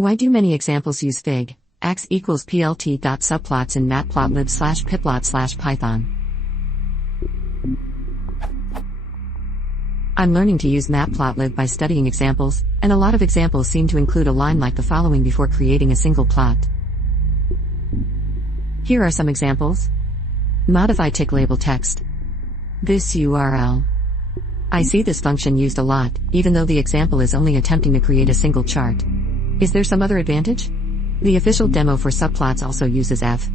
Why do many examples use fig, x equals Plt.Subplots in Matplotlib/Pyplot/Python? I'm learning to use Matplotlib by studying examples, and a lot of examples seem to include a line like the following before creating a single plot. Here are some examples. Modify tick label text. This URL. I see this function used a lot, even though the example is only attempting to create a single chart. Is there some other advantage? The official demo for subplots also uses x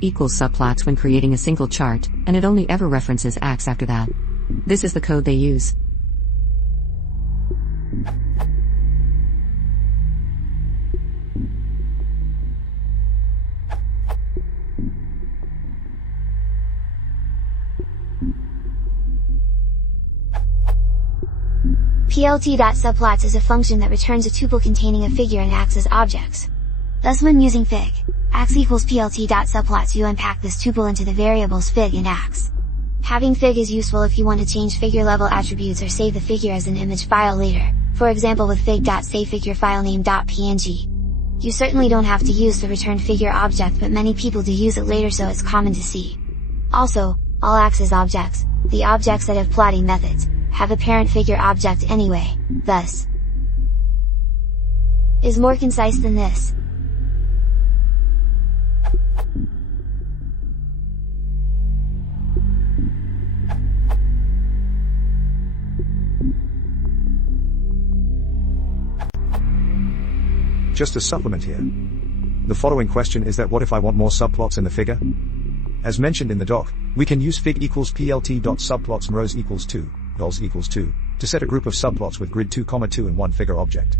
equals subplots when creating a single chart, and it only ever references x after that. This is the code they use. Plt.Subplots is a function that returns a tuple containing a figure and x as objects. Thus when using fig, x equals Plt.Subplots, you unpack this tuple into the variables fig and x. Having fig is useful if you want to change figure level attributes or save the figure as an image file later, for example with fig.savefigurefilename.png. You certainly don't have to use the returned figure object, but many people do use it later, so it's common to see. Also, all axis objects, the objects that have plotting methods, have a parent figure object anyway, thus is more concise than this. Just a supplement here. The following question is that what if I want more subplots in the figure? As mentioned in the doc, we can use fig equals Plt.Subplots and rows equals 2. Goals equals 2, to set a group of subplots with grid 2, 2 and one figure object.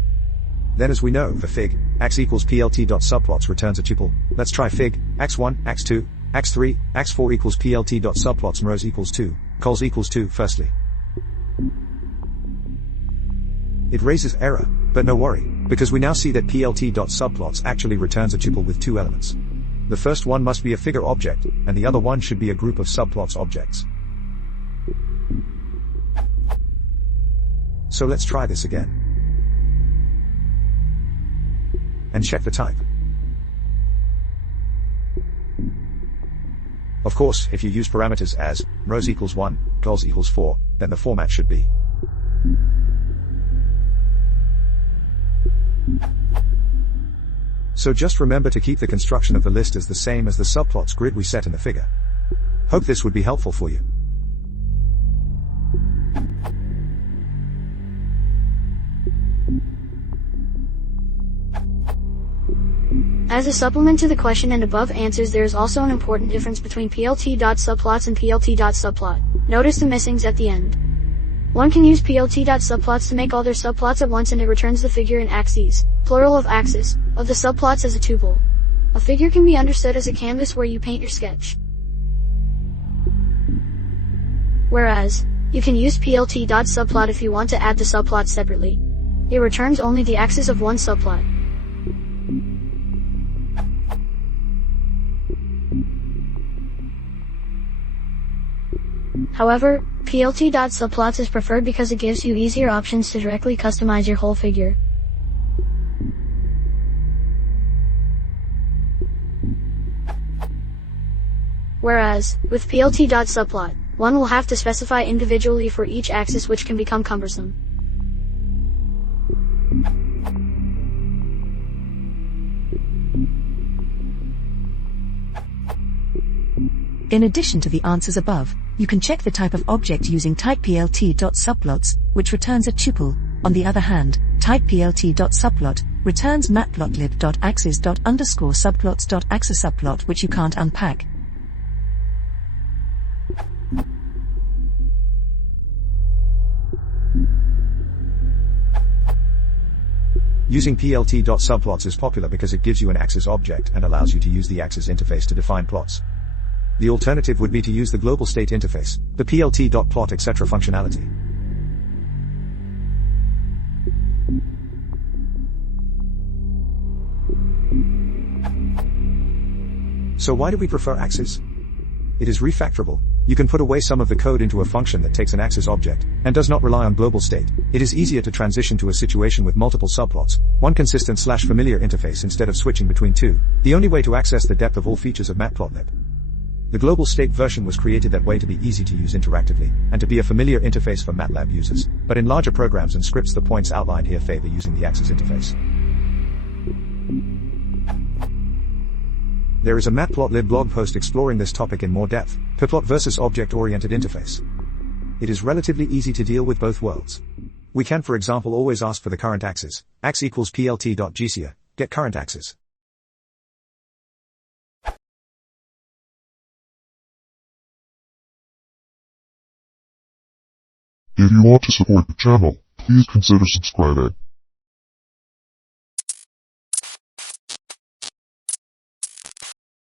Then as we know, for fig, x equals Plt.Subplots returns a tuple. Let's try fig, x1, x2, x3, x4 equals Plt.Subplots and rows equals 2, cols equals 2 firstly. It raises error, but no worry, because we now see that Plt.Subplots actually returns a tuple with 2 elements. The first one must be a figure object, and the other one should be a group of subplots objects. So let's try this again. And check the type. Of course, if you use parameters as rows equals 1, cols equals 4, then the format should be. So just remember to keep the construction of the list as the same as the subplots grid we set in the figure. Hope this would be helpful for you. As a supplement to the question and above answers, there is also an important difference between Plt.Subplots and Plt.Subplot. Notice the missings at the end. One can use Plt.Subplots to make all their subplots at once, and it returns the figure in axes, plural of axis, of the subplots as a tuple. A figure can be understood as a canvas where you paint your sketch. Whereas, you can use Plt.Subplot if you want to add the subplots separately. It returns only the axis of one subplot. However, Plt.Subplots is preferred because it gives you easier options to directly customize your whole figure. Whereas, with Plt.Subplot, one will have to specify individually for each axis, which can become cumbersome. In addition to the answers above, you can check the type of object using type Plt.Subplots, which returns a tuple. On the other hand, type Plt.Subplot returns matplotlib.axis._subplots.axisubplot, which you can't unpack. Using Plt.Subplots is popular because it gives you an axis object and allows you to use the axis interface to define plots. The alternative would be to use the global state interface, the Plt.Plot etc. functionality. So why do we prefer axes? It is refactorable, You can put away some of the code into a function that takes an axis object, and does not rely on global state. It is easier to transition to a situation with multiple subplots, one consistent/familiar interface instead of switching between two, the only way to access the depth of all features of Matplotlib. The global state version was created that way to be easy to use interactively, and to be a familiar interface for MATLAB users, but in larger programs and scripts the points outlined here favor using the axis interface. There is a Matplotlib blog post exploring this topic in more depth, Pyplot versus object-oriented interface. It is relatively easy to deal with both worlds. We can, for example, always ask for the current axis, ax equals plt.gcr, get current axis. If you want to support the channel, please consider subscribing.